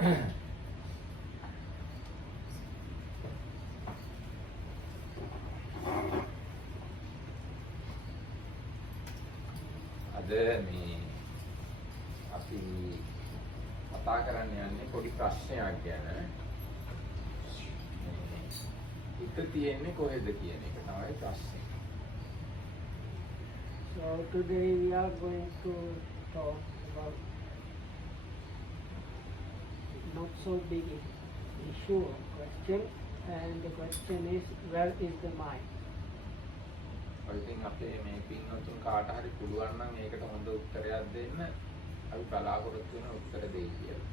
අද මේ අපි කතා කරන්න යන්නේ පොඩි ප්‍රශ්නයක් ගැන. හිත තියෙන්නේ කොහෙද කියන එක තමයි ප්‍රශ්නේ. So today we are going to talk about not so big issue or question, and the question is, where is the mind? ඉතින් අපේ මේ පින්වතුන් කාට හරි පුළුවන් නම් ඒකට හොඳ උත්තරයක් දෙන්න අපි බලාපොරොත්තු වෙන උත්තර දෙයි කියලා.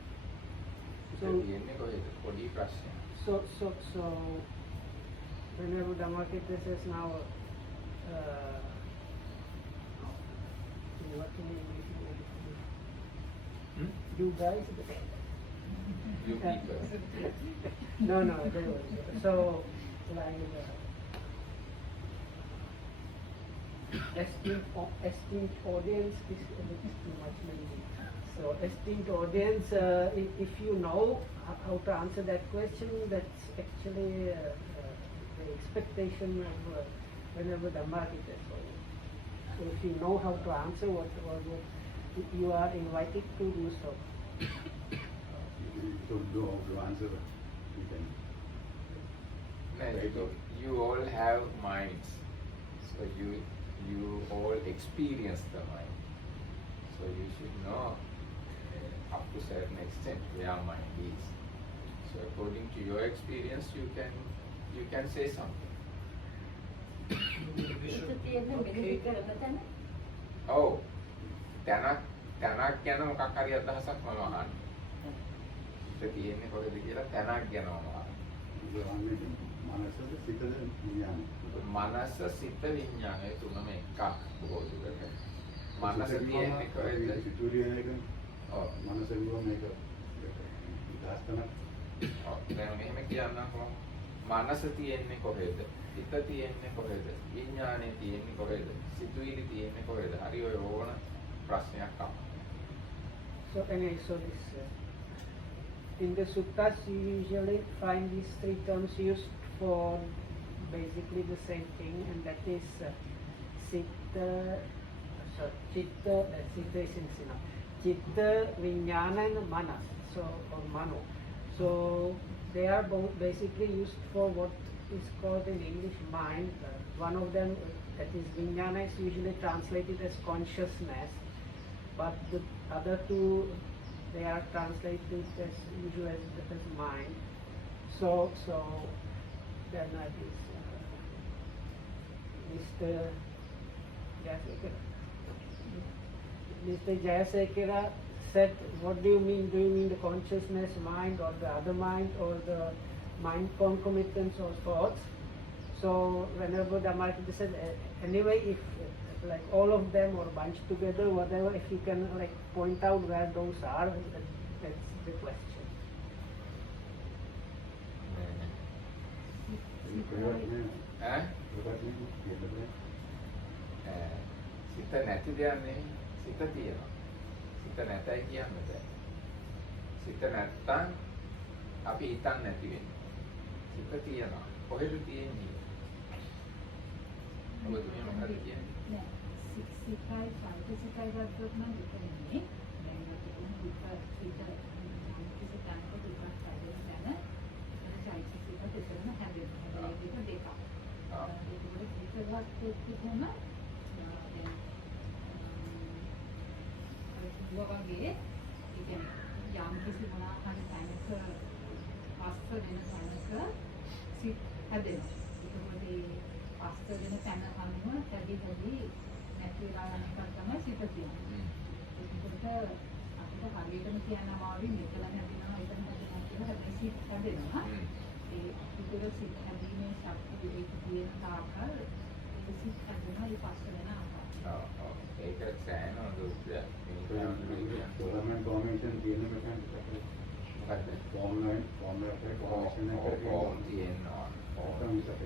So තියෙන්නේ කොහෙද? පොඩි ප්‍රශ්නයක්. So whenever Dhammakita says now, what in English? You guys? You people. No, they were. So like esteemed audience is a little too much maybe. So esteemed audience, if you know how to answer that question, that's actually the expectation of whenever Dhammakita. So if you know how to answer, what you are invited to do so. So do how to answer, you can. You all have minds, so you all experience the mind. So you should know up to certain extent where mind is. So according to your experience, you can say something. Oh, තැනක් ගැන මොකක් හරි අදහසක් මම අහන්නේ. ඒක තියෙන්නේ කොහෙද කියලා තැනක් ගැන මම අහන්නේ. මනස සිත විඥානය තුනම එකක් බොහෝ දුරට. මනස තියෙන්නේ කොහෙද? ඔව්. මනස විවම එක දාස්තන. ඔව්. දැන් මෙහෙම කියන්නකො. මනස තියෙන්නේ කොහෙද? සිත තියෙන්නේ කොහෙද? විඥානය තියෙන්නේ කොහෙද? සිතුවිලි තියෙන්නේ කොහෙද? හරි ඔය ඕන ප්‍රශ්නයක් අහන්න. So anyway, so this in the suttas you usually find these three terms used for basically the same thing, and that is citta, chitta is in Sina. Chitta, vijnana and manas, so or mano. So they are both basically used for what is called in English mind. One of them, that is vijnana, is usually translated as consciousness, but the other two, they are translated as usually as mind. So then that is Mr. Jayasekara said, what do you mean? Do you mean the consciousness mind or the other mind or the mind concomitants or thoughts? So whenever Dhammakita said, anyway, if like all of them or bunched together, whatever, if you can like point out where those are, that's the question. සිත නැති දෙයක් නෙමෙයි. සිත තියෙනවා. සිත නැතයි කියන්න බෑ. සිත නැත්තම් අපි හිතන්නේ නැති වෙන්නේ. සිත තියෙනවා. කොහෙද තියෙන්නේ? ඔබතුමිය මොකද කියන්නේ? නෑ. සිතයි පංචසිතයි වර්ගයක් නම් විතරනේ. දැන් අපි දුක සිත කිසි තැනක දුකක් හදන්න යන චෛතසික දෙකම හැදෙනවා. ඒක දෙකක්. ඒකවත් කොහොම වගේ ඉතින් යම් කිසි මොනවා හරි තැනක පස්ස වෙන තැනක සිත් හැදෙනවා. ඒකවල පස්ස වෙන තැන අනුව තැදි නැති වෙලා යන එක තමයි සිත කියන්නේ. ඒකට අපිට හරියටම කියන්න අමාරුයි මෙතන හැදෙනවා එතන හැදෙනවා කියලා හැබැයි සිත් හැදෙනවා. ඒ විතර සිත් හැදීමේ ශක්තිය ඒක කියන තාක්කල් ඒ සිත් හැදෙනවා ඒ පස්ස වෙන ආකාරය. ඒක සෑහෙන හොඳ උත්තරයක්. Government formation තියෙන මෙතන මොකක්ද? form තියෙනවා.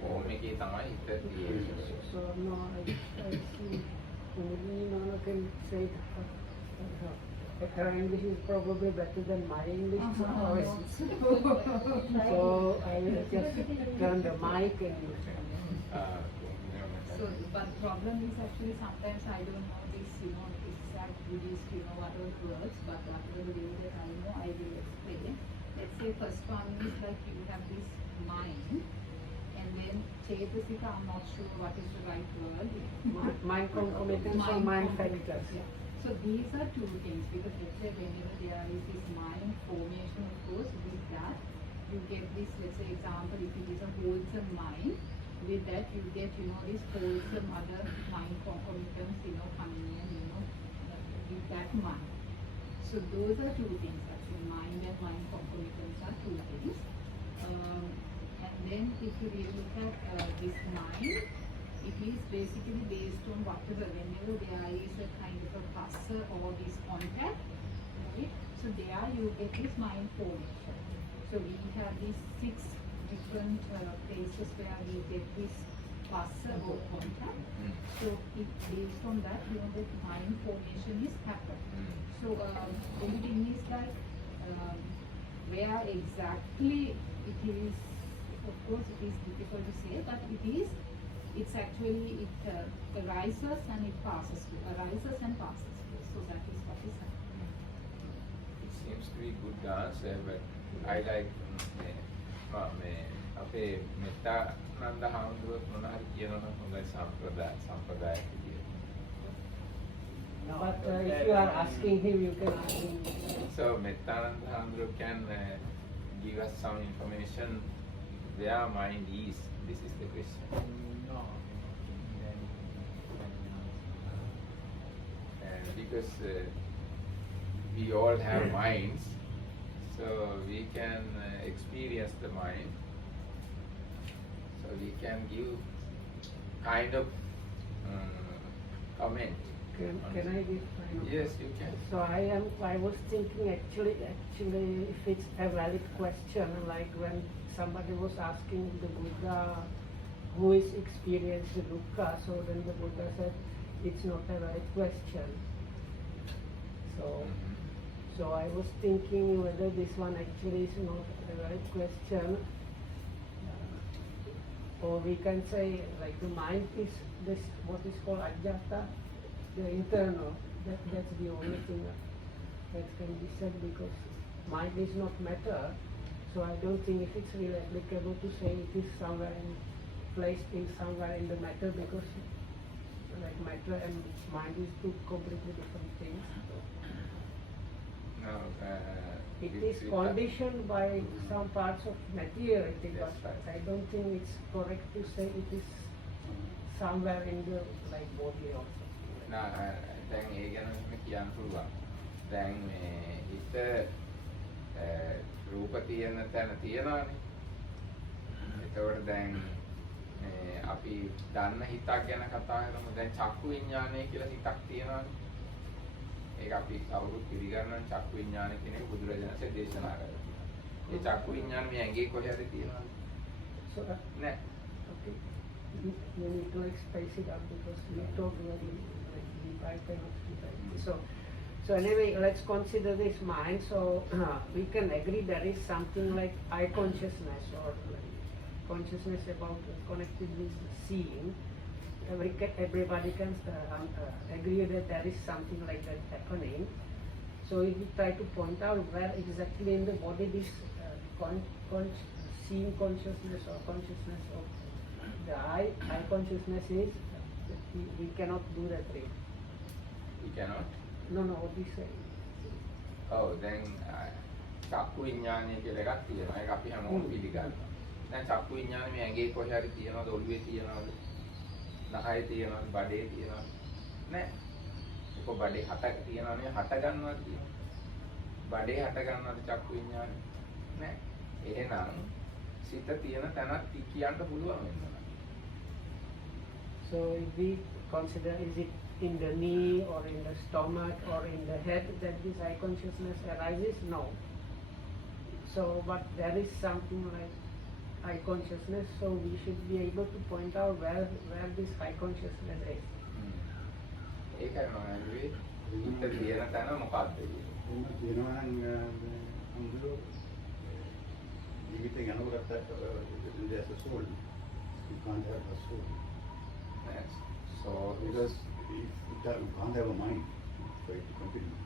ඕම එකේ තමයි හිත තියෙන්නේ. So no, I see. Maybe no one can say Her English is probably better than my English. So Uh-huh. I will just turn the mic and So, but the problem is actually sometimes I don't know this, exact Buddhist, what are the words, but whatever the way that I know, I will explain. Let's say first one is like you have this mind, and then Chetasika, I'm not sure what is the right word. mind concomitants or mind factors. Yeah. So these are two things, because let's say whenever there is this mind formation, of course, with that, you get this, let's say example, if it is a wholesome mind, with that you get, this wholesome other mind concomitants, coming in, with that mind. So those are two things actually, mind and mind concomitants are two things. And then if you really look at this mind, it is basically based on whatever, whenever there is a kind of a passa or this contact, right? So there you get this mind formation. So we have these 6 different places where we get this passa or contact. So it, based on that, the mind formation is happened. So everything is like where exactly it is, of course it is difficult to say, but it's actually, it arises and it passes through, arises and passes through. So that is what is happening. It seems to be good answer, but I like අපේ මෙත්තා නන්ද හාමුදුරුවෝ මොනවාරි කියනවනම් හොඳයි සම්ප්‍රදායක් විදියට. But if you are asking him, you can ask him. So Mettananda Haamuduruwo can give us some information where mind is. This is the question. Because we all have minds, so we can experience the mind. So we can give kind of comment. Can I give mine? Yes, you can. So I was thinking actually if it's a valid question, like when somebody was asking the Buddha who is experiencing dukkha, so then the Buddha said it's not a right question. So I was thinking whether this one actually is not the right question, or we can say like the mind is this what is called ajjata, the internal. That's the only thing that can be said, because mind is not matter. So I don't think if it's really applicable to say it is somewhere placed in somewhere in the matter, because like matter and mind is two completely different things. No, It is conditioned by some parts of materiality, Yes, but right. I don't think it's correct to say it is somewhere in the like body or something. දැන් ඒ ගැන මෙහෙම කියන්න පුළුවන්. දැන් මේ හිත රූප තියෙන තැන තියෙනවානේ. ඒතකොට දැන් අපි දන්න හිතක් ගැන කතා කරමු. දැන් චක්කු විඤ්ඤාණය කියලා හිතක් තියෙනවානේ. ඒක අපි කවුරුත් පිළිගන්නවා චක්කු විඤ්ඤාණය කියන එක බුදුරජාණන්සේ දේශනා කරලා තියෙනවා. ඒ චක්කු විඤ්ඤාණය මේ ඇඟේ කොහෙද තියෙනවද? So නෑ. okay, you need to like space it out, because we talk very like deep. I cannot keep it. So anyway, let's consider this mind. So we can agree there is something like eye consciousness, or like consciousness about connected with seeing. Everybody can agree that there is something like that happening. So if we try to point out where exactly in the body this seeing consciousness or consciousness of the eye consciousness is, we cannot do that really. We cannot. No, what we say. ඔව් දැන් චක්කු විඤ්ඤාණය කියලා එකක් තියෙනවා. ඒක අපි හැමෝම පිළිගන්නවා. දැන් චක්කු විඤ්ඤාණය මේ ඇඟේ කොහේ හරි තියෙනවද, ඔළුවේ තියෙනවද, නහයේ තියෙනවද, බඩේ තියෙනවද? නෑ. ඒක බඩේ හටක තියෙනවනේ, හට ගන්නවද තියෙනවා. බඩේ හට ගන්නවද චක්කු විඤ්ඤාණය? නෑ. එහෙනම් සිත තියෙන තැනක් කියන්න පුළුවන් වෙනවා. So if we consider, is it in the knee or in the stomach or in the head that this eye consciousness arises? No. So, but there is something like eye consciousness, so we should be able to point out where this eye consciousness is. ඒකයි මම හිත තියෙන තැන මොකක්ද කියන්නේ? එන්න තියෙනවා නම් අමුදෝ ජීවිතේ යනකොට there's a soul. You can't have a soul. Yes. So Because if you can't have a mind for it to continue,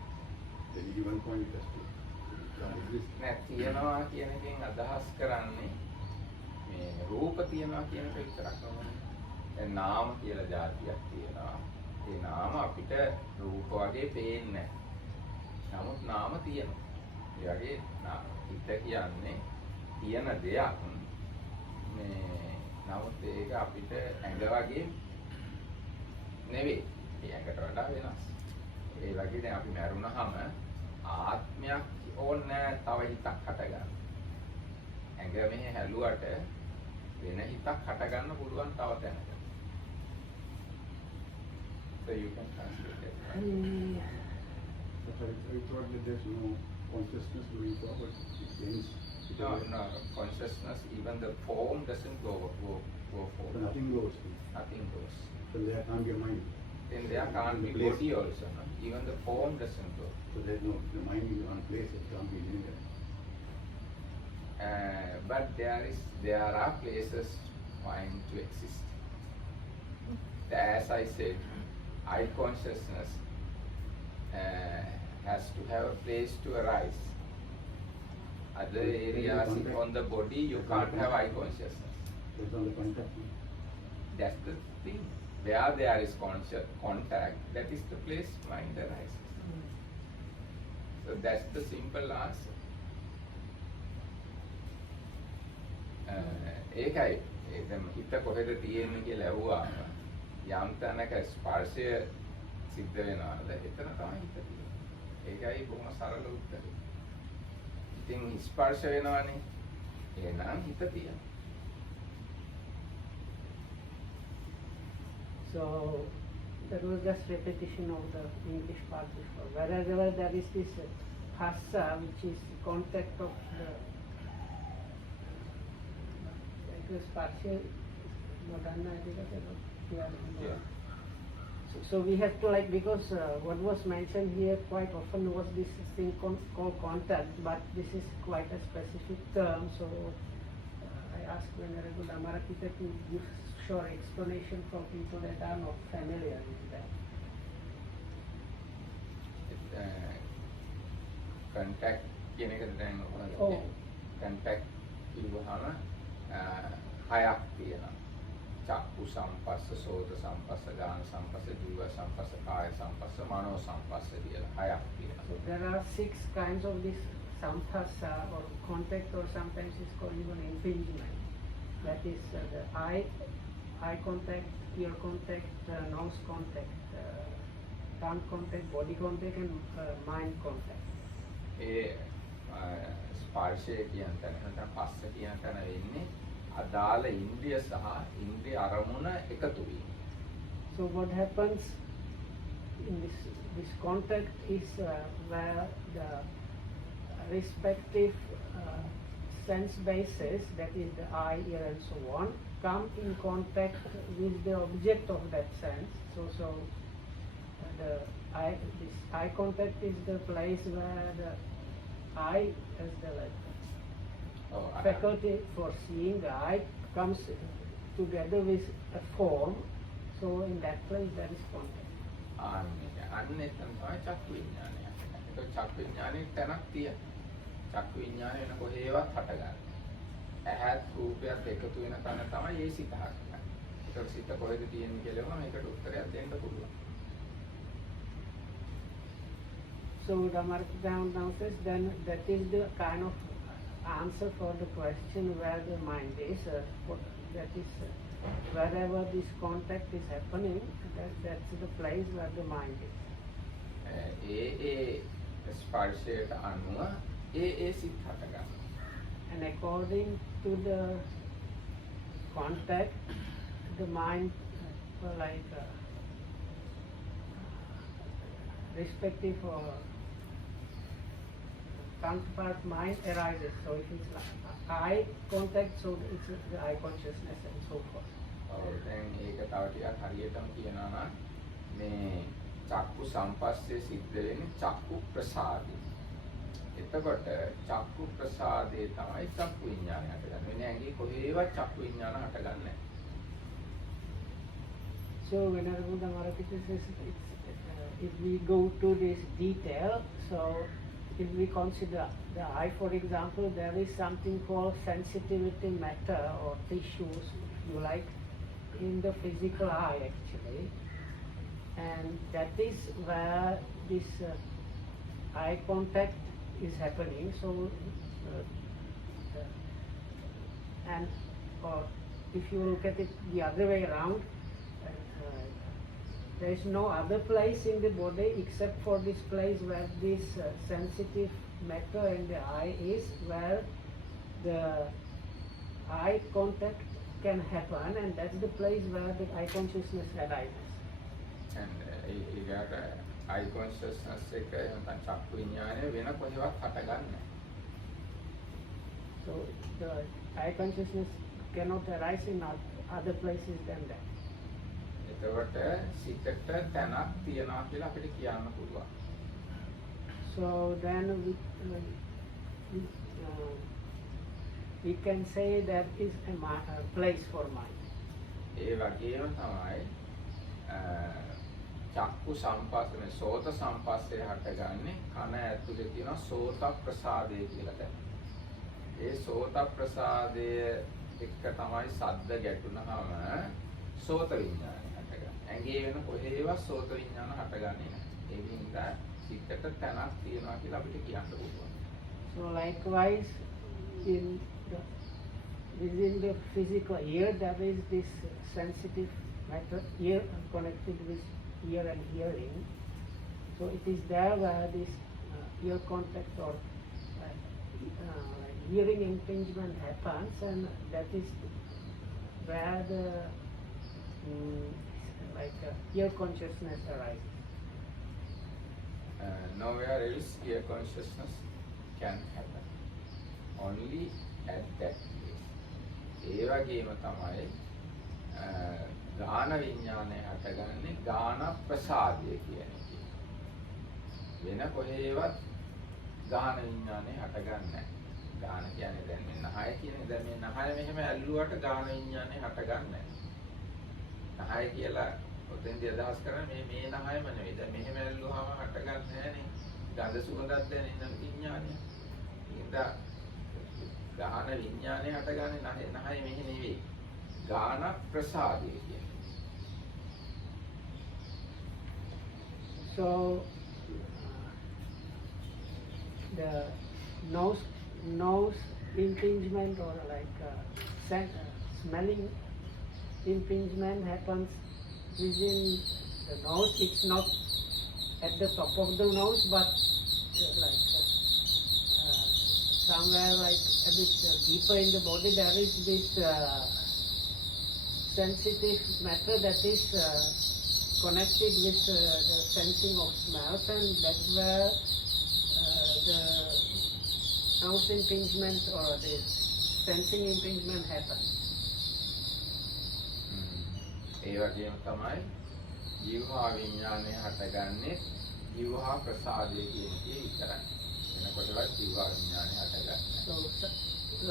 then even point it has to it can't exist. නෑ තියනවා කියන එකෙන් අදහස් කරන්නේ මේ රූප තියනවා කියන එක විතරක් නෙවෙයි. දැන් නාම කියලා જાතියක් තියෙනවා. ඒ නාම අපිට රූප වගේ පේන්නේ නැහැ. නමුත් නාම තියෙනවා. ඒ වගේ හිත කියන්නේ තියෙන දෙයක්. මේ නමුත් ඒක අපිට ඇඟ වගේ නෙවෙයි. ඒ ඇඟට වඩා වෙනස්. ඒ වගේ දැන් අපි මැරුණාම ආත්මයක් ඕනේ තව හිතක් හටගන්න. ඇඟ මෙහෙ හැලුවට වෙන හිතක් හටගන්න පුළුවන් තව තැනක. So you can translate it. Right? But I thought that there's no consciousness moving forward. It ends. No, consciousness, even the form doesn't go So forward. nothing goes. Nothing goes. So there can't be a mind. Then there can't be Place. body also. No? Even the form doesn't go. So there's no, the mind is one place, it can't be anywhere. But there are places mind to exist. As I said, eye consciousness has to have a place to arise. Other areas on the body you can't have eye consciousness. That's on the contact. That's the thing. Where there is contact, that is the place mind arises. So that's the simple answer. ඒකයි දැන් හිත කොහෙද තියෙන්නේ කියලා ඇහුවාම යම් තැනක ස්පර්ශය සිද්ධ වෙනවාද එතන තමයි හිත තියෙන්නේ. ඒකයි බොහොම සරල උත්තරය. ඉතින් ස්පර්ශ වෙනවනේ. එහෙනම් හිත තියෙනවා. So that was just repetition of the English part before. Wherever there is this phassa, which is contact of the sparsha, Yeah. So we have to like, because what was mentioned here quite often was this thing called contact, but this is quite a specific term. So I asked Venerable Amarakita to give short explanation for people that are not familiar with that. Contact කියන එකට දැන් Oh. contact කිව්වහම හයක් තියෙනවා. චක්කු සම්පස්ස, සෝත සම්පස්ස, ගාන සම්පස්ස, ජීව සම්පස්ස, කාය සම්පස්ස, මනෝ සම්පස්ස කියලා හයක් තියෙනවා. So there are 6 kinds of this sampasa or contact, or sometimes it's called even impingement. That is the eye contact, ear contact, nose contact, tongue contact, body contact, and mind contact. ඒ ස්පර්ශය කියන තැන නැත්නම් පස්ස කියන තැන වෙන්නේ අදාළ ඉන්ද්‍රිය සහ ඉන්ද්‍රිය අරමුණ එකතු වීම. So what happens in this contact is where the respective sense bases, that is the eye, ear, and so on, come in contact with the object of that sense. So this eye contact is the place where the eye as the faculty for seeing, the eye comes together with a form. So in that place there is contact. අන්න එතන තමයි චක්කු විඥානය. ඒක චක්කු විඥානයේ තැනක් තියෙනවා. චක්කු විඥානය වෙන කොහේවත් හටගන්නේ. ඇහත් රූපයත් එකතු වෙන තැන තමයි ඒ සිත හටගන්නේ. ඒක සිත කොහෙද තියෙන්නේ කියලා මේකට උත්තරයක් දෙන්න පුළුවන්. So Ramarkita now says then that is the kind of answer for the question where the mind is. That is wherever this contact is happening, that's the place where the mind is. ඒ ස්පර්ශයට අනුව ඒ සිත් හටගන්නවා. And according to the contact, the mind respective counterpart mind arises. So if it's like eye contact, so it's the eye consciousness and so forth. දැන් ඒක තව ටිකක් හරියටම කියනවා නම් මේ චක්කු සම්පස්සේ සිද්ධ වෙන්නේ චක්කු ප්‍රසාදේ. එතකොට චක්කු ප්‍රසාදේ තමයි චක්කු විඥානය හටගන්නේ. වෙන ඇඟේ කොහේවත් චක්කු විඥාන හටගන්නේ නැහැ. So Venerable Dhammarapita says if we go to this detail, so if we consider the eye, for example, there is something called sensitivity matter or tissues, if you like, in the physical eye actually, and that is where this eye contact is happening. So and or if you look at it the other way around, there is no other place in the body except for this place where this sensitive matter in the eye is, where the eye contact can happen, and that's the place where the eye consciousness arises. And ඊගාට eye consciousness එක නැත්නම් චක්කු විඥානය වෙන කොහෙවත් හටගන්නේ නැහැ. So the eye consciousness cannot arise in other places than that. එතකොට සිතට තැනක් තියනවා කියලා අපිට කියන්න පුළුවන්. So then we can say that is a place for mind. ඒ වගේම තමයි චක්කු සම්පස්සේ සෝත සම්පස්සේ හටගන්නේ කන ඇතුලේ තියෙන සෝත ප්‍රසාදය කියලා දැන්. ඒ සෝත ප්‍රසාදය එක්ක තමයි ශබ්ද ගැටුනහම සෝත විඥානය හටගන්නේ. ඇඟේ වෙන කොහේවත් සෝත විඥාන හටගන්නේ නැහැ. ඒ නිසා සිතට තැනක් තියෙනවා කියලා අපිට කියන්න පුළුවන්. So likewise within the physical ear there is this sensitive matter, ear connected with ear and hearing. So it is there where this ear contact or hearing impingement happens, and that is where the ear consciousness arises. Nowhere else ear consciousness can happen. Only at that place. ඒ වගේම තමයි ගාන විඥානය හටගන්නේ ගාන ප්‍රසාදය කියන එකේ. වෙන කොහේවත් ගාන විඥානය හටගන්නේ නැහැ. ගාන කියන්නේ දැන් මේ නහය කියන්නේ දැන් මේ නහය මෙහෙම ඇල්ලුවට ගාන විඥානය හටගන්නේ නැහැ. නහය කියලා ඔතෙන්දී අදහස් කරන්නේ මේ නහයම නෙවෙයි. දැන් මෙහෙම ඇල්ලුවාම හටගන්නේ නැහැනේ. ගඳ සුවඳක් දැනෙන විඥානය. ඒකට ගාන විඥානය හටගන්නේ නහය මෙහෙ නෙවෙයි. ගාන ප්‍රසාදය කියන්නේ. So the nose impingement or like smelling impingement happens within the nose. It's not at the top of the nose, but somewhere like a bit deeper in the body there is this sensitive matter that is connected with the sensing of smells, and that's where the nose impingement or the sensing impingement happens. ඒ වගේම තමයි ජීවහා විඥානය හටගන්නේ ජීවහා ප්‍රසාදය කියන එකේ විතරයි. වෙන කොටවත් ජීවහා විඥානය හටගන්නේ නැහැ. So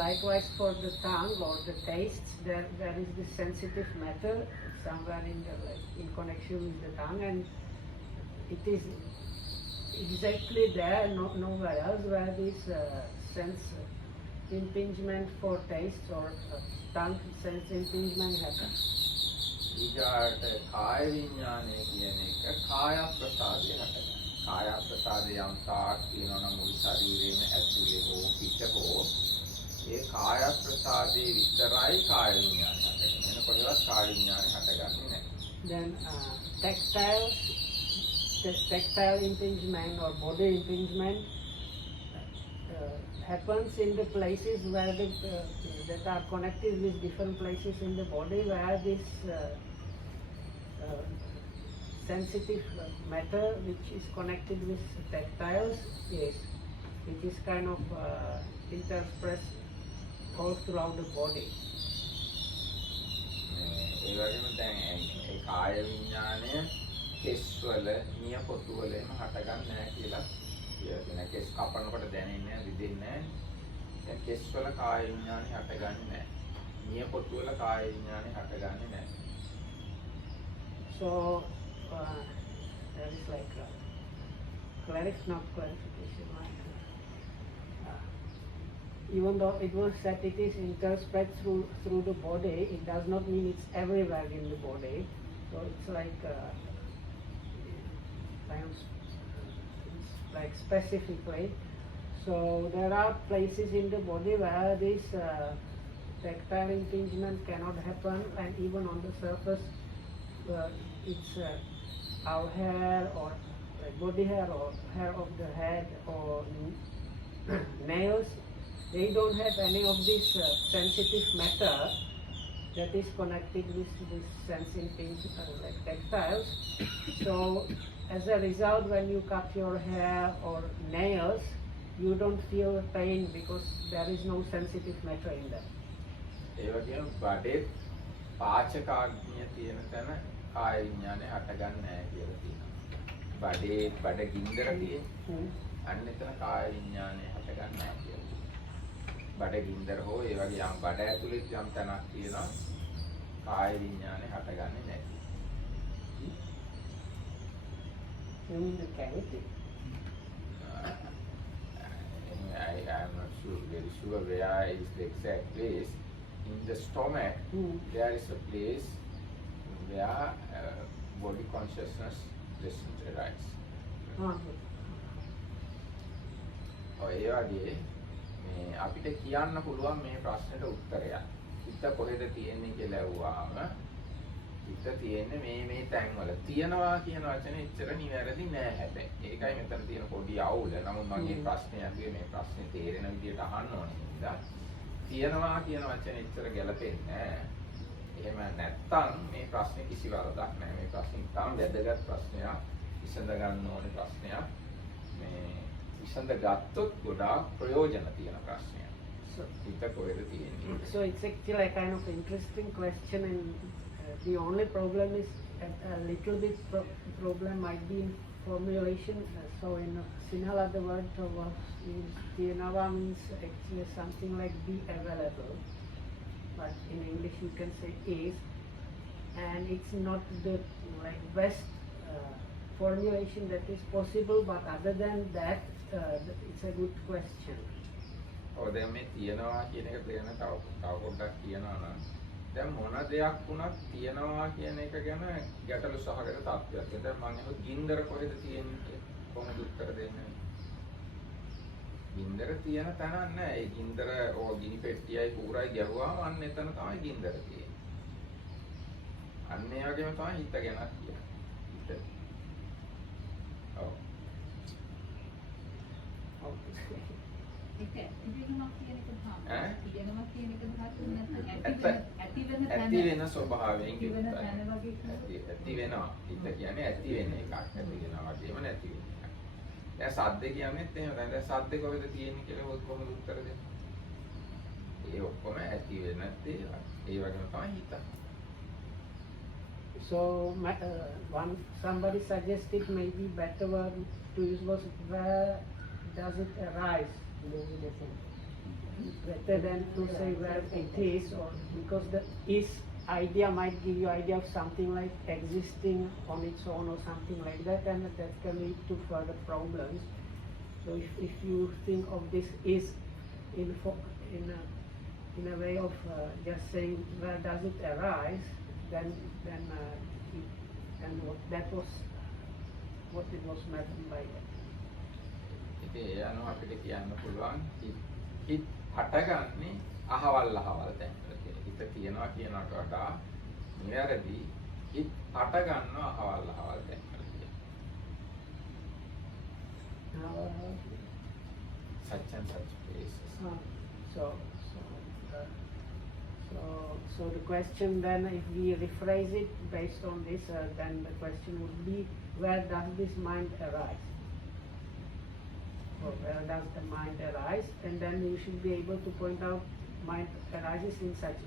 likewise for the tongue or the tastes, there is this sensitive matter somewhere in connection with the tongue, and it is exactly there, nowhere else, where this sense impingement for taste or tongue sense impingement happens. ඊගාට කාය විඥානය කියන එක කාය ප්‍රසාදය හටගන්නවා. කාය ප්‍රසාදය යම් තාක් තියෙනවා නම් මුළු ශරීරයේම ඇතුලේ හෝ පිට හෝ ඒ කාය ප්‍රසාදේ විතරයි කාය විඥානය හටගන්නේ. වෙන කොහෙවත් කාය විඥානය හටගන්නේ නැහැ. Then tactile impingement or body impingement happens in the places where that are connected with different places in the body where this sensitive matter which is connected with tactiles is, which is kind of interspersed all throughout the body. ඒ වගේම දැන් ඒ කාය විඥානය කෙස් වල නියපොතු වල එහෙම හටගන්නේ නැහැ කියලා කියනවා. කියන කෙස් කපනකොට දැනෙන්නේ නැහැ, රිදෙන්නේ නැහැ. දැන් කෙස් වල කාය විඥානේ හටගන්නේ නැහැ. නියපොතු වල කාය විඥානේ හටගන්නේ නැහැ. So there is like a not clarification. Even though it was said it is interspread through the body, it does not mean it's everywhere in the body. So it's like specifically. So there are places in the body where this tactile impingement cannot happen, and even on the surface, it's our hair or body hair or hair of the head or nails. They don't have any of this sensitive matter that is connected with this sensing things like tactiles. So as a result, when you cut your hair or nails, you don't feel pain because there is no sensitive matter in them. ඒ වගේම බඩේ පාචකාග්නිය තියෙන තැන කාය විඥානේ හටගන්නේ නැහැ කියලා තියෙනවා. බඩ ගින්දර තියෙන්නේ. අන්න එතන කාය විඥානේ හටගන්නේ නැහැ කියලා. බඩ ගින්දර හෝ ඒ වගේ යම් බඩ ඇතුලේ යම් තැනක් තියෙනවා කාය විඥානේ හටගන්නේ නැහැ. You mean the cavity? I am not very sure where is the exact place. In the stomach, there is a place where body consciousness doesn't arise. ඒ වගේ මේ අපිට කියන්න පුළුවන් මේ ප්‍රශ්නෙට උත්තරයක්. හිත කොහෙද තියෙන්නේ කියලා ඇහුවාම හිත තියෙන්නේ මේ තැන්වල. තියනවා කියන වචනේ එච්චර නිවැරදි නෑ හැබැයි. ඒකයි මෙතන තියෙන පොඩි අවුල. නමුත් මගේ ප්‍රශ්නේ අහුවේ මේ ප්‍රශ්නේ තේරෙන විදිහට අහන්න ඕනේ නිසා. තියනවා කියන වචනේ එච්චර ගැලපෙන්නේ නෑ. එහෙම නැත්තම් මේ ප්‍රශ්නේ කිසි වරදක් නෑ. මේ ප්‍රශ්නේ තාම වැදගත් ප්‍රශ්නයක්. විසඳ ගන්න ඕනේ ප්‍රශ්නයක්. මේ විසඳ ගත්තොත් ගොඩාක් ප්‍රයෝජන තියෙන ප්‍රශ්නයක්. හිත කොහෙද තියෙන්නේ? So it's actually a kind of interesting question, and the only problem is a little bit problem might be in formulation. So in Sinhala the word means Tiyanava means actually something like be available, but in English you can say is, and it's not the like best formulation that is possible, but other than that it's a good question. ඔව් දැන් මේ තියනවා කියන එක තේරෙන තව පොඩ්ඩක් කියනවා නම් දැන් මොන දෙයක් වුණත් තියනවා කියන එක ගැන ගැටලු සහගත තත්ත්වයක්. දැන් මම අහුව ගින්දර කොහෙද තියෙන්නේ කොහොමද උත්තර දෙන්නේ? ගින්දර තියෙන තැනක් නැහැ. ඒ ගින්දර ඕ ගිනි පෙට්ටියයි කූරයි ගැහුවාම අන්න එතන තමයි ගින්දර තියෙන්නේ. අන්න ඒ වගේම තමයි හිත ගැන කියන්නේ. හිත. ඔව්. ඒක ඉගෙනීමක් කියන එක තමයි. ඉගෙනීමක් කියන එක තමයි ඇති වෙන ස්වභාවයෙන් ඇති වෙනවා. හිත කියන්නේ ඇති වෙන එකක්. ඇති වෙනවා වගේම නැති වෙන එකක්. දැන් සද්ද කියන්නේත් එහෙම. දැන් සද්ද කොහෙද තියෙන්නේ කියලා කොහොමද උත්තර දෙන්නේ? ඒ ඔක්කොම ඇති වෙන දේවල්. ඒ වගේම තමයි හිත. So somebody suggested maybe better word to use was where does it arise? Rather than to say where it is, or because the is idea might give you idea of something like existing on its own or something like that, and that can lead to further problems. So if you think of this is in a way of just saying where does it arise, then that was what it was meant by that. ඉතින් ඒ අනුව අපිට කියන්න පුළුවන් හිත හටගන්නේ අහවල් තැන්වල කියලා. හිත තියනවා කියනකට වඩා නිවැරදි හිත හටගන්නවා අහවල් තැන්වල කියලා. Such and such places. So the question then, if we rephrase it based on this, then the question would be, where does this mind arise? Or where does the mind arise? And then you should be able to point out mind arises in such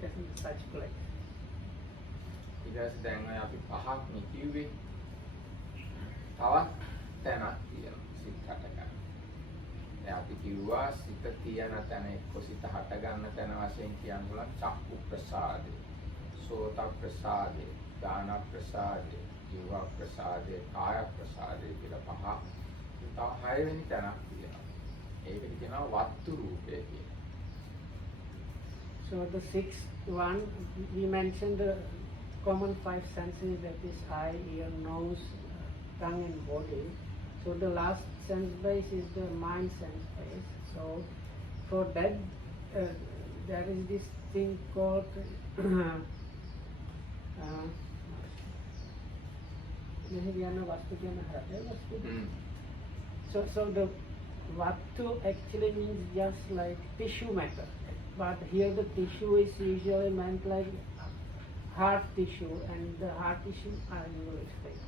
place. ඊට පස්සේ දැන් අපි පහක් නේ කිව්වේ. තවත් තැනක් තියෙනවා සිත හට ගන්න. දැන් අපි කිව්වා සිත තියෙන තැන එක්ක සිත හට ගන්න තැන වශයෙන් කියන්න පුළුවන් චක්කු ප්‍රසාදේ, සෝත ප්‍රසාදේ, ගාන ප්‍රසාදේ, ජීව ප්‍රසාදේ, කාය ප්‍රසාදේ කියලා පහ. තව 6 වෙනි තැනක් තියෙනවා. ඒකට කියනවා වත්තු රූපය කියලා. So the sixth one, we mentioned the common five senses, that is eye, ear, nose, tongue and body. So the last sense base is the mind sense base. So for that, there is this thing called so the Vattu actually means just like tissue matter. But here the tissue is usually meant like heart tissue, and the heart tissue I will explain.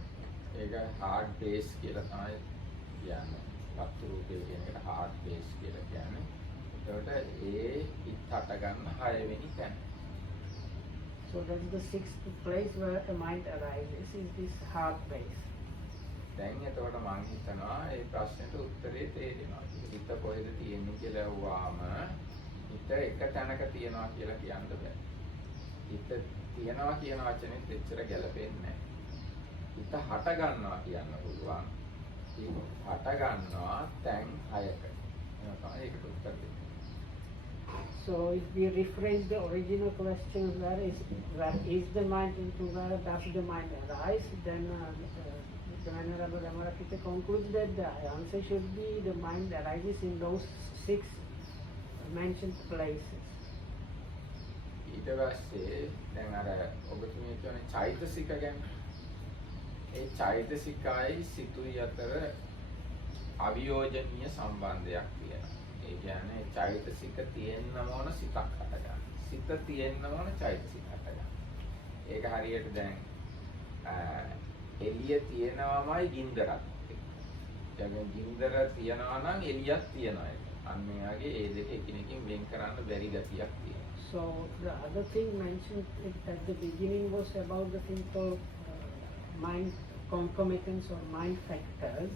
ඒක hard base කියලා තමයි කියන්නේ. වත්තු රූපය කියන එකට hard base කියලා කියන්නේ. ඒකට ඒ හිත හට ගන්න 6 වෙනි තැන. So that's the sixth place where the mind arises, is this heart base. දැන් එතකොට මම හිතනවා ඒ ප්‍රශ්නෙට උත්තරේ තේරෙනවා. හිත කොහෙද තියෙන්නේ කියලා අහුවාම හිත එක තැනක තියනවා කියලා කියන්න බෑ. හිත තියනවා කියන වචනේ දෙච්චර ගැලපෙන්නේ නැහැ. හිත හට ගන්නවා කියන්න පුළුවන්. ඒක හට ගන්නවා තැන් 6ක. ඒකට උත්තර දෙන්න. So if we rephrase the original question, where is the mind, into where does the mind arise, then the Venerable Amarakita concludes that the answer should be the mind arises in those 6 mentioned places. ඊට පස්සේ දැන් අර ඔබතුමිය කියන්නේ චෛතසික ගැන. ඒ චෛතසිකයි සිතුයි අතර අවියෝජනීය සම්බන්ධයක් තියෙනවා. ඒ කියන්නේ චෛතසික තියෙන්නම ඕන සිතක් හට ගන්න. සිත තියෙන්නම ඕන චෛතසික හට ගන්න. ඒක හරියට දැන් එළිය තියෙනවමයි ගින්දරක්. කියන්නේ ගින්දර තියනවා නම් එළියක් තියනවා. අන්න ඒ වගේ ඒ දෙක එකිනෙකින් වෙන් කරන්න බැරි ගතියක් තියෙනවා. So the other thing mentioned at the beginning was about the thing called mind concomitants or mind factors.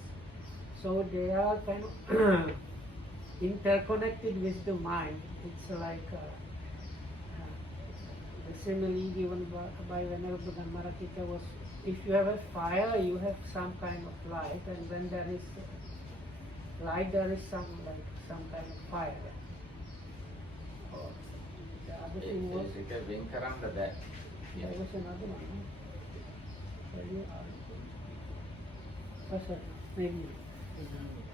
So they are kind of interconnected with the mind. It's like the simile given by Venerable Dhammarakita was, if you have a fire, you have some kind of light, and when there is light, there is some kind of fire. Or the other thing was, ඒක වෙන් කරන්න බෑ. there was another one. Oh, sorry, maybe.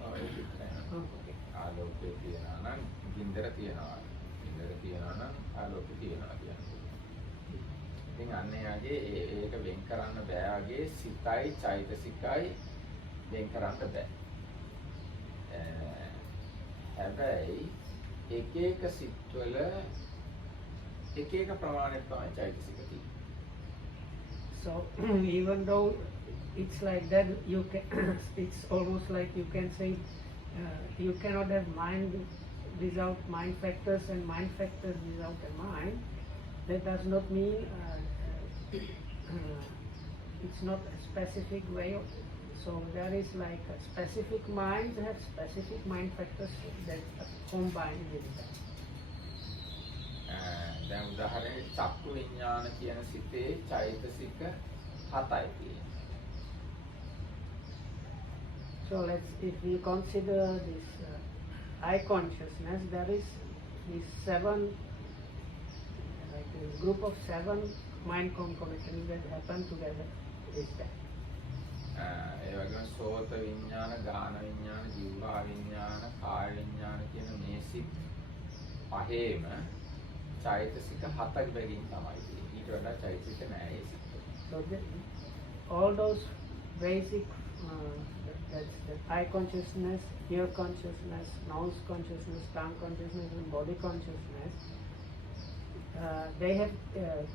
Oh, okay. ආලෝකය තියනවා නම් ගින්දර තියනවා. ගින්දර තියනවා නම් ආලෝකය තියනවා කියන්නේ. ඉතින් අන්න එයාගේ ඒක වෙන් කරන්න බෑ වගේ සිතයි චෛතසිකයි වෙන් කරන්න බෑ. හැබැයි එක එක සිත්වල එක එක ප්‍රමාණයක් තමයි චෛතසික තියෙන්නේ. So even though it's like that, you can it's almost like you can say you cannot have mind without mind factors and mind factors without a mind. That does not mean it's not a specific way of, so there is like a specific minds have specific mind factors that combine with that. දැන් උදාහරණයක් චක්කු විඥාන කියන සිතේ චෛතසික 7යි තියෙන්නේ. So if we consider this eye consciousness, there is these 7, like a group of 7 mind concomitants that happen together with that. ඒ වගේම සෝත විඥාන, ගාන විඥාන, ජීවා විඥාන, කාය විඥාන කියන මේ සිත් පහේම චෛතසික 7ක් බැගින් තමයි තියෙන්නේ. ඊට වඩා චෛතසික නැහැ ඒ සිත්. So all those basic that's the eye consciousness, ear consciousness, nose consciousness, tongue consciousness, and body consciousness. They have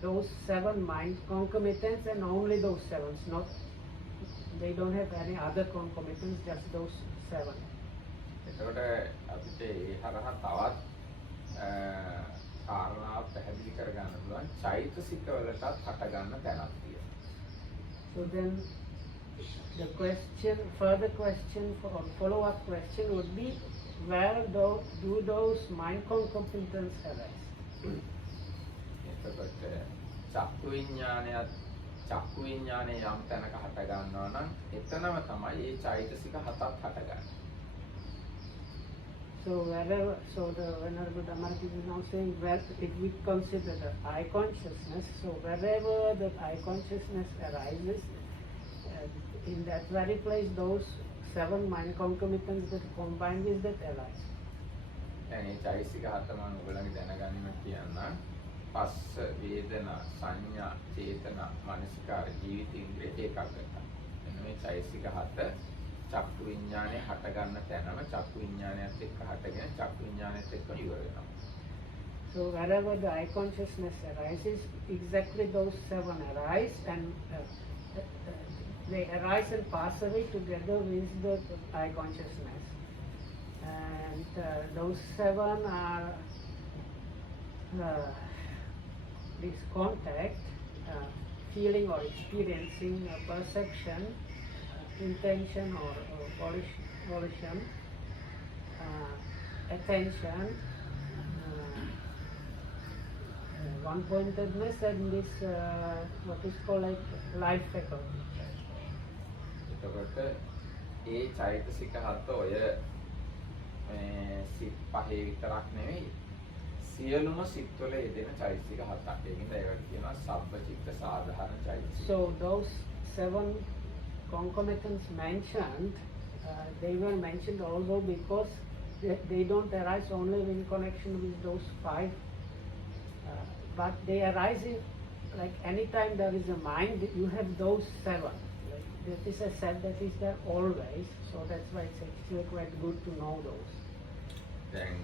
those 7 mind concomitants, and only those 7. Not they don't have any other concomitants, just those 7. එතකොට අපිට ඒ හරහා තවත් කාරණාවක් පැහැදිලි කරගන්න පුළුවන් චෛතසික වලටත් හට ගන්න තැනක් තියෙනවා. So then the question, further question or follow-up question would be, where do those mind concomitants arise? එතකොට චක්කු විඥානය යම් තැනක හට ගන්නවා නම් එතනම තමයි මේ චෛතසික හතක් හටගන්නේ. So the Venerable Dhammaratija is now saying, well, if we consider the eye consciousness, so wherever the eye consciousness arises, in that very place, those 7 mind concomitants that combine with that arise. දැන් මේ චෛතසික හත මම ඔයගලගේ දැනගන්නම කියන්නම්. පස්ස වේදනා සංඥා චේතනා මනසිකාර ජීවිත ඉන්ද්‍රිය ඒකාග්‍රතාව. එන්න මේ චෛතසික හත චක්කු විඥානය හට ගන්න තැනම චක්කු විඥානයත් එක්ක හටගෙන චක්කු විඥානයත් එක්ක ඉවර වෙනවා. So wherever the eye consciousness arises, exactly those 7 arise, and they arise and pass away together with the eye consciousness. And those 7 are this contact, feeling or experiencing, perception, intention or volition, attention, one-pointedness, and this what is called like life faculty. එතකොට ඒ චෛතසික හත ඔය සිත් පහේ විතරක් නෙවෙයි සියලුම සිත්වල යෙදෙන චෛතසික හතක්. ඒකින්ද ඒකට කියනවා සබ්බචිත්ත සාධාරණ චෛතසික. So those 7 concomitants mentioned, they were mentioned also because they don't arise only in connection with those 5, but they arise in, like anytime there is a mind, you have those 7. Like, that is a set that is there always, so that's why it's actually quite good to know those. දැන්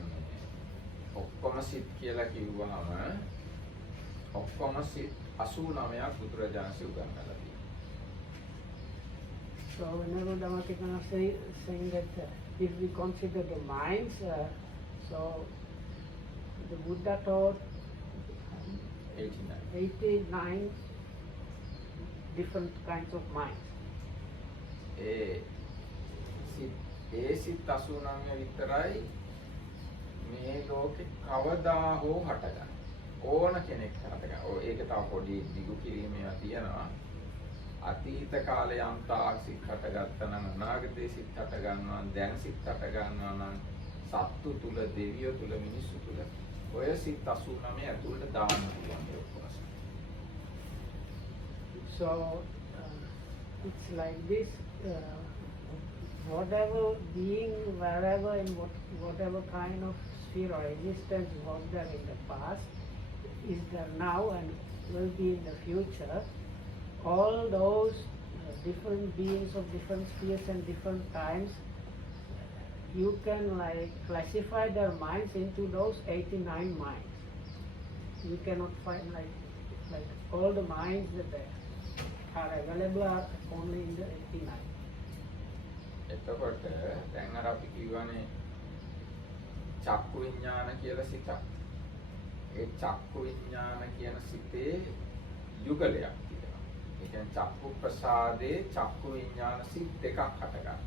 ඔක්කොම සිත් කියලා කිව්වහම ඔක්කොම සිත් 89ක් බුදුරජාණන්සේ උගන්වලා තියෙනවා. So whenever Dhammatikana saying that if we consider the minds, so the Buddha taught 89 different kinds of minds. ඒ සිත් 89 විතරයි මේ ලෝකේ කවදා හෝ හටගන්න. ඕන කෙනෙක් හටගන්න. ඒක තව පොඩි දිගු කිරීමේවා තියෙනවා. අතීත කාලේ යම් තාක් සිත් හටගත්තා නම් අනාගතේ සිත් හට ගන්නවා, දැන් සිත් හට ගන්නවා නම් සත්තු තුල, දෙවියෝ තුල, මිනිස්සු තුල ඔය සිත් 89 ඇතුළට දාන්න පුළුවන් ඒ ඔක්කොම. So it's like this, whatever being, wherever and whatever kind of sphere or existence was there in the past, is there now and will be in the future, all those different beings of different spheres and different times, you can like classify their minds into those 89 minds. You cannot find like all the minds that are available are only in the 89. එතකොට දැන් අර අපි කියවනේ චක්කු විඥාන කියලා සිතක්. ඒ චක්කු විඥාන කියන සිතේ යුගලයක් තියෙනවා. ඒ කියන්නේ චක්කු ප්‍රසාදේ චක්කු විඥාන සිත් දෙකක් හටගන්නවා.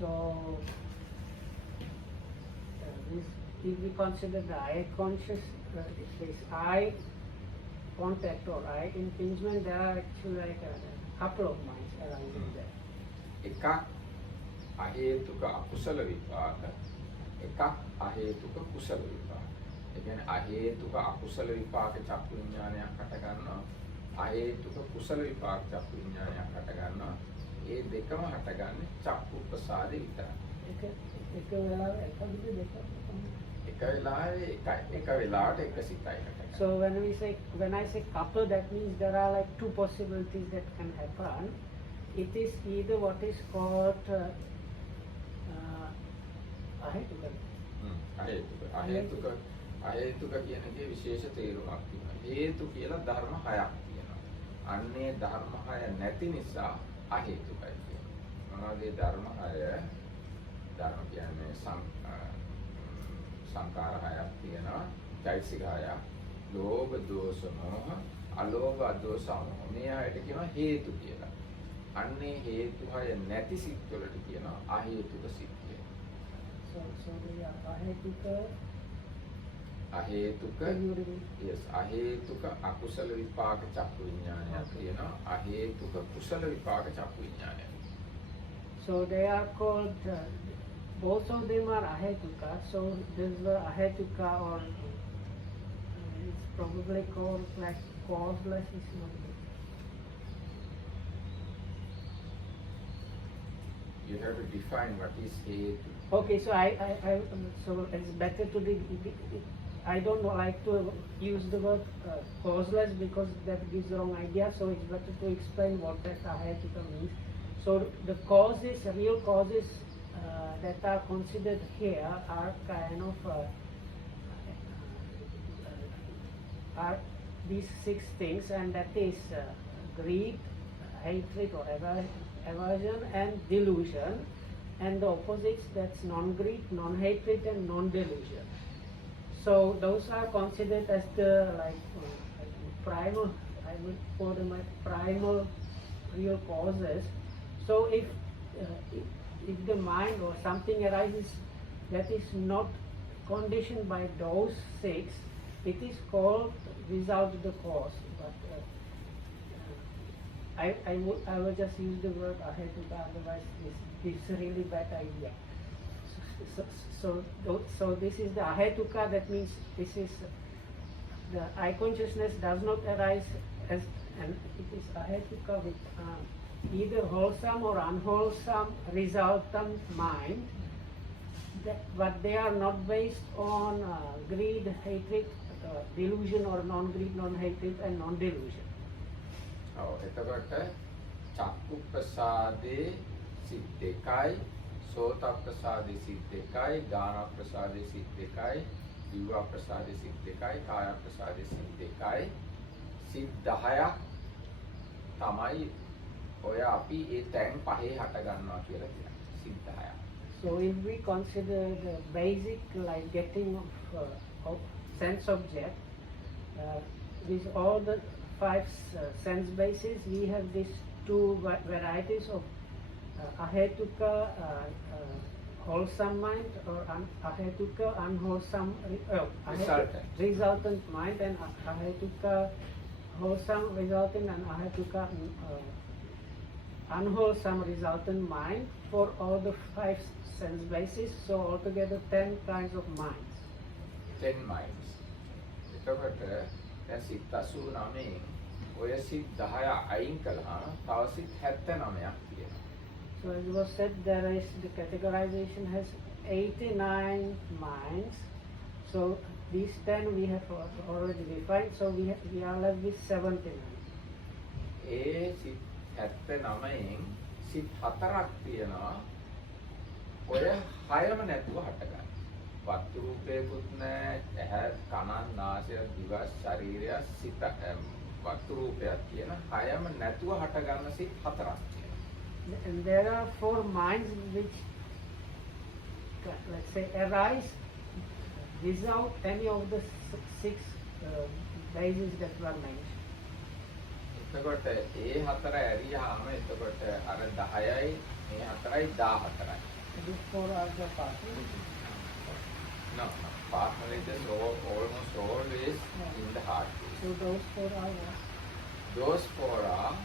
So if we consider the eye conscious, this eye contact or eye impingement, there are actually like a couple of minds arising there. එකක් අහේතුක අකුසල විපාක, එකක් අහේතුක කුසල විපාක. ඒ කියන්නේ අහේතුක අකුසල විපාක චක්කු විඥානයක් හට ගන්නවා. අහේතුක කුසල විපාක චක්කු විඥානයක් හට ගන්නවා. ඒ දෙකම හටගන්නේ චක්කු ප්‍රසාදේ විතරයි. එක වෙලාවෙ එකවිද දෙක. එක වෙලාවට එක සිතයි හටගන්නේ. So when I say couple, that means there are like 2 possibilities that can happen. It is either what is called අහේතුක කියන එකේ විශේෂ තේරුමක් තියෙනවා. හේතු කියලා ධර්ම 6ක් තියෙනවා. අන්නේ ධර්ම 6 නැති නිසා අහේතුකයි කියන්නේ. මොනවද ඒ ධර්ම 6? ධර්ම කියන්නේ සංකාර 6ක් තියෙනවා. චෛතසික 6ක්. ලෝභ දෝෂ මෝහ අලෝභ අදෝස අමෝහ මේ ආයත කියනවා හේතු කියලා. අන්නේ හේතු හය නැති සිත් වලට කියනවා අහේතුක සිත් කියලා. So the ahetuka. අහේතුක yes අහේතුක අකුසල විපාක චක්කු විඥානයක් තියෙනවා. අහේතුක කුසල විපාක චක්කු විඥානයක්. So they are called, both of them are ahetuka. So this is ahetuka, or it's probably called like causeless. Is not good. You have to define what is hetu. Okay, so so it's better to I don't like to use the word causeless because that gives the wrong idea. So it's better to explain what that ahetuka means. So the causes, real causes that are considered here are kind of are these 6 things, and that is greed, hatred or aversion, and delusion. And the opposites, that's non-greed, non-hatred, and non-delusion. So those are considered as the primal, I would call them like primal real causes. So if the mind or something arises that is not conditioned by those 6, it is called without the cause. But I will just use the word ahetuka, otherwise it's a really bad idea. So this is the ahetuka. That means this is the I consciousness does not arise as, and it is ahetuka with either wholesome or unwholesome resultant mind, but they are not based on greed, hatred, delusion, or non-greed, non-hatred, and non-delusion. එතකොට චක්කු ප්‍රසාදේ සිත් දෙකයි, සෝත ප්‍රසාදේ සිත් දෙකයි, ගාන ප්‍රසාදේ සිත් දෙකයි, ජීව ප්‍රසාදේ සිත් දෙකයි, කාය ප්‍රසාදේ සිත් දෙකයි, සිත් 10ක් තමයි ඔය අපි ඒ තැන් පහේ හට ගන්නවා කියලා කියන්නේ. සිත් 10ක්. So if we consider the basic like getting of sense object, with all the 5 sense bases, we have these 2 varieties of ahetuka wholesome mind, or ahetuka unwholesome resultant mind, and ahetuka wholesome resultant and ahetuka unwholesome resultant mind for all the 5 sense bases. So altogether 10 kinds of minds. 10 minds. එතකොට දැන් සිත් 89න් ඔය සිත් 10 අයින් කළාම තව සිත් 79ක් තියෙනවා. So as was said, there is the categorization has 89 minds. So these 10 we have already defined. So we are left with 79. ඒ සිත් 79න් සිත් 4ක් තියෙනවා. ඔය 6ම නැතුව හටගන්න. වස්තු රූපයකුත් නැහැ, ඇහැ, කන, නාසය, දිව, ශරීරය, සිත, වස්තු රූපයක් කියන 6ම නැතුව හටගන්න සිත් 4ක් තියෙනවා. And there are 4 minds which, let's say, arise without any of the 6 bases that were mentioned. එතකොට ඒ 4 ඇරියාම එතකොට අර 10යි මේ 4යි 14යි. These 4 are the partners. No, partner is almost always in the heart. So those 4 are what? Those 4 are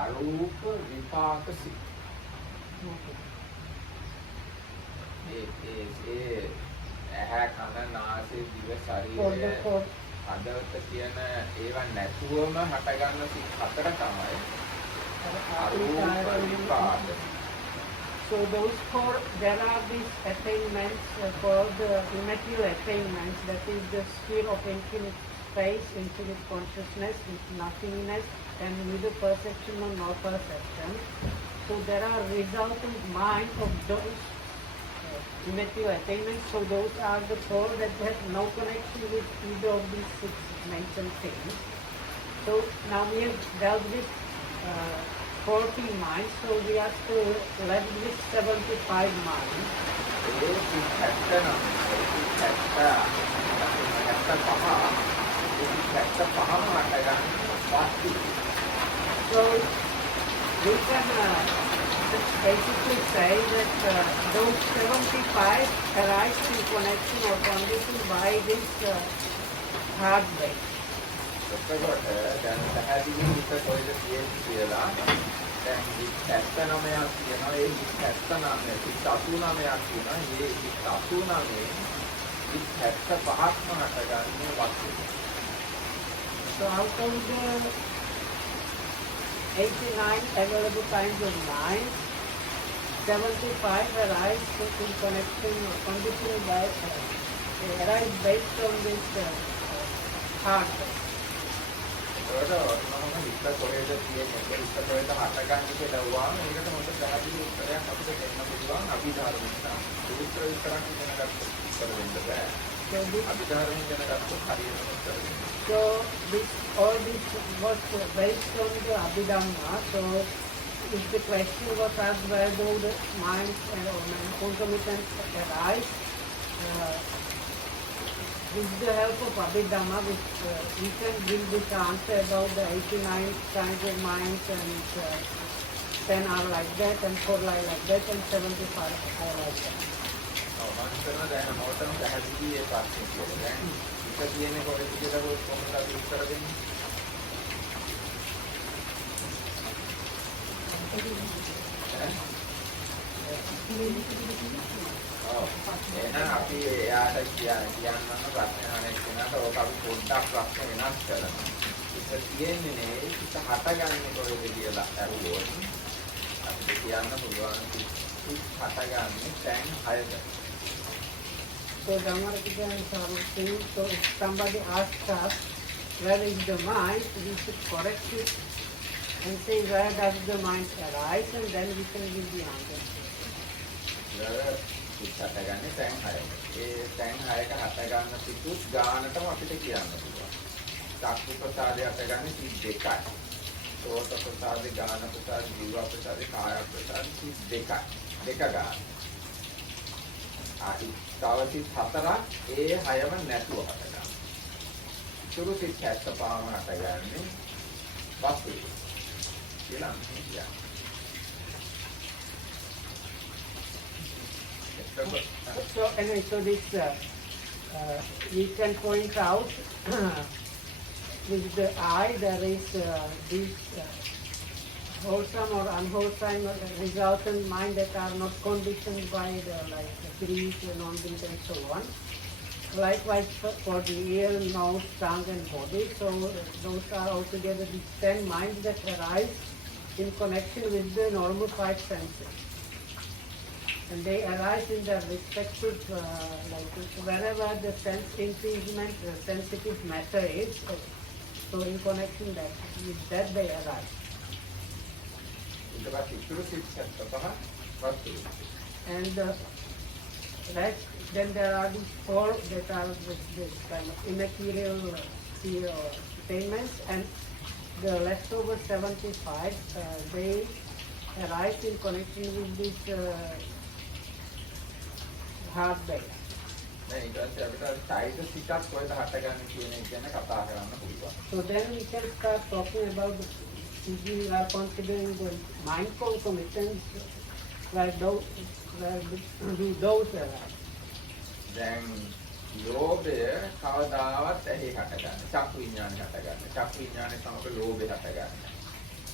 arupa vipaka sit. Okay. ඇහැ කන නාසය දිව For ශරීරය the 4. හදවත කියන ඒවා නැතුවම හටගන්න සිත් 4 තමයි අරූප විපාක. So those 4, there are these attainments called immaterial attainments, that is the sphere of infinite space, infinite consciousness, nothingness, and neither perception or no perception. So there are resultant minds of those immaterial attainments. So those are the 4 that have no connection with either of these 6 mentioned things. So now we have dealt with 40 minds, so we are still left with 75 minds. ඒ සිත් 79 සිත් 75 ඒ 75ම හටගන්නේ වස්තු. So we can basically say that those 75 arise in connection or condition by this hard base. එතකොට දැන් පැහැදිලි විට කොහෙද තියෙන්නේ කියලා දැන් 79ක් කියනවා ඒ 79 89ක් කියනවා මේ 89 75ක්ම හටගන්නේ වස්තු. So out of the 89 available kinds of minds, 75 arise in connection or condition by they arise based on this hard base. ඒකට මොනම හිත කොහෙද තියෙන්නේ හිත කොහෙද හටගන්නේ කියලා වුණාම ඒකට මොකද පැහැදිලි උත්තරයක් අපිට දෙන්න පුළුවන් අභිධර්මයෙන්. සූත්‍ර විතරක් ඉගෙන ගත්තොත් උත්තර දෙන්න බෑ. So this, අභිධර්මයෙන් ඉගෙන ගත්තොත් හරියට උත්තර දෙන්න. so all this was based on the Abhidhamma. So if the question was asked where do the minds or concomitants arise, with the help of Abhidhamma, we can give this answer about the 89 kinds of minds and 10 are like that and 4 are like that and 75 are like that. මම හිතනවා දැන් මොකටද පැහැදිලි ඒ ප්‍රශ්නේ කියලා. දැන් හිත තියෙන්නේ කොහෙද කියලා කොහොමද අපි උත්තර දෙන්නේ? එහෙනම් අපි එයාට කියන්න ප්‍රශ්න අහන කෙනාට ඔක අපි පොඩ්ඩක් ප්‍රශ්න වෙනස් කරනවා. හිත තියෙන්නේ නේ හිත හටගන්නේ කොහෙද කියලා අහුවොත් අපිට කියන්න පුළුවන් හිත හටගන්නේ දැන් 6ද. So Dhammartika and Sarvati, so if somebody asks us where is the mind, we should correct it and say where does the mind arise and then we can give the answer. හිත හටගන්නේ දැන් 6ද. ඒ දැන් 6ක හටගන්න සිතුත් ගානටම අපිට කියන්න පුළුවන්. චක්කු ප්‍රසාදය හටගන්නේ සිත් 2යි. සෝත ප්‍රසාදේ ගාන ප්‍රසාදේ ජීව ප්‍රසාදේ කාය ප්‍රසාදේ සිත් 2යි. දෙක ගාන. තව සිත් 4ක් ඒ 6ම නැතුව හටගන්නවා. සුරු සිත් 75ම හටගන්නේ වස්තු කියලා කියනවා. So anyway, so this we can point out with the eye there is these wholesome or unwholesome resultant mind that are not conditioned by the like greed, non-greed and so on. Likewise for the ear, nose, tongue and body. So those are altogether the 10 minds that arise in connection with the normal 5 senses. And they arise in their respective, like wherever the sense increasement, the sensitive matter is, so in connection that with that they arise. And rest, then there are these 4 that are this kind of immaterial attainments, and the leftover 75, they arise in connection with this hard base. දැන් ඊට පස්සේ අපිට චෛතසිකත් කොහෙද හටගන්නේ කියන එක ගැන කතා කරන්න පුළුවන්. So then we can start talking about if we are considering the mind concomitants, where do those arise? දැන් ලෝභය කවදාවත් ඇහි හටගන්නේ. චක්කු විඥානේ හටගන්නේ. චක්කු විඥානේ සමග ලෝභය හටගන්නේ.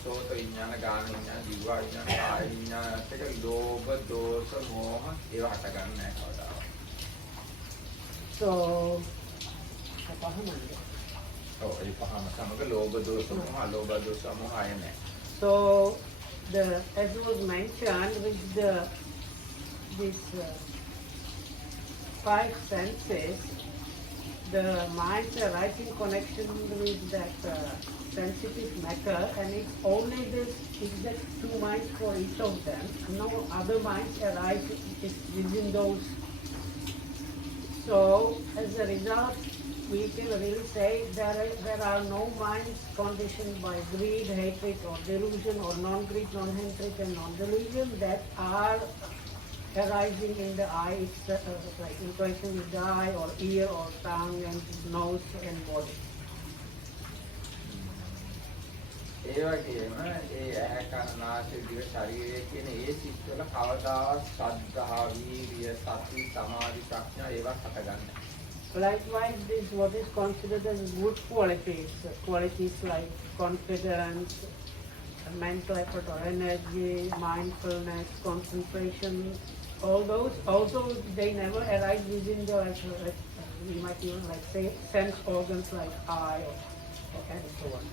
සෝත විඥාන, ගාන විඥාන, ජීව විඥාන, කාය විඥානත් එක ලෝභ, දෝෂ, මෝහ ඒවා හටගන්නේ නැහැ කවදාවත්. So, apahama. ඔව් ඒ පහම සමග ලෝභ, දෝෂ, මෝහ, අලෝභ, දෝෂ, මෝහ ආය නැහැ. So, as was mentioned with these 5 senses, the minds arise in connection with that sensitive matter, and it's only this exact 2 minds for each of them. No other minds arise within those. So, as a result, we can really say there are no minds conditioned by greed, hatred, or delusion, or non-greed, non-hatred, and non-delusion that are arising in the eye, like in connection with the eye, or ear, or tongue, and nose, and body. ඒ වගේම ඒ ඇහැ කන නාසය දිව ශරීරය කියන ඒ සිත්වල කවදාවත් ශ්‍රද්ධා, වීර්ය, සති, සමාධි, ප්‍රඥා ඒවා හටගන්නේ. Likewise, this what is considered as good qualities like confidence, mental effort or energy, mindfulness, concentration, all those, although they never arise within the, we might even like say sense organs like eye and so on.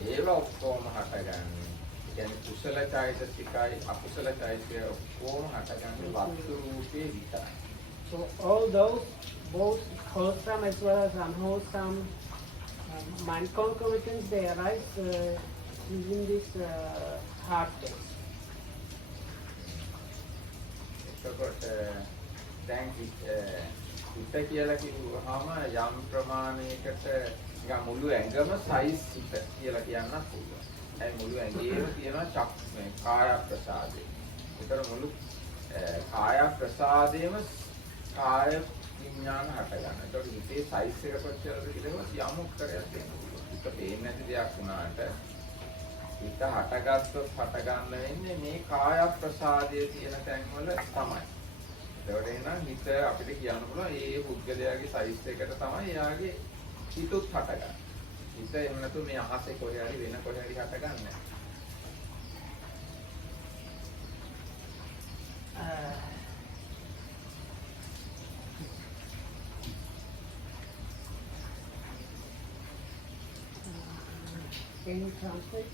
ඒවා ඔක්කොම හටගන්නේ. ඒ කියන්නේ කුසල චෛතසිකයි අකුසල චෛතසිකය ඔක්කොම හටගන්නේ වස්තු රූපේ විතරයි. So all those, both wholesome as well as unwholesome mind concomitants, they arise within this heart space. එතකොට දැන් හිත කියලා කිව්වහම යම් ප්‍රමාණයකට නිකන් මුළු ඇඟම සයිස් හිත කියලා කියන්නත් පුළුවන්. ඒ මුළු ඇඟේම තියෙන කාය ප්‍රසාදේ. ඒතර මුළු කාය ප්‍රසාදේම කාය විඥාන හට ගන්න. ඒතකොට හිතේ සයිස් එක කොච්චරද කියලා යම් උත්තරයක් දෙන්න පුළුවන්. හිත පේන්නේ නැති දෙයක් වුණාට හිත හටගත්තොත් හට ගන්න වෙන්නේ මේ කාය ප්‍රසාදයේ තියෙන තැන්වල තමයි. ඒකට එනවා හිත අපිට කියන්න පුළුවන් ඒ පුද්ගලයාගේ සයිස් එකට තමයි එයාගේ හිතුත් හටගන්නේ. හිත එහෙම නැතු මේ අහසේ කොහේ හරි වෙන කොහේ හරි හටගන්නේ නැහැ. Can you translate?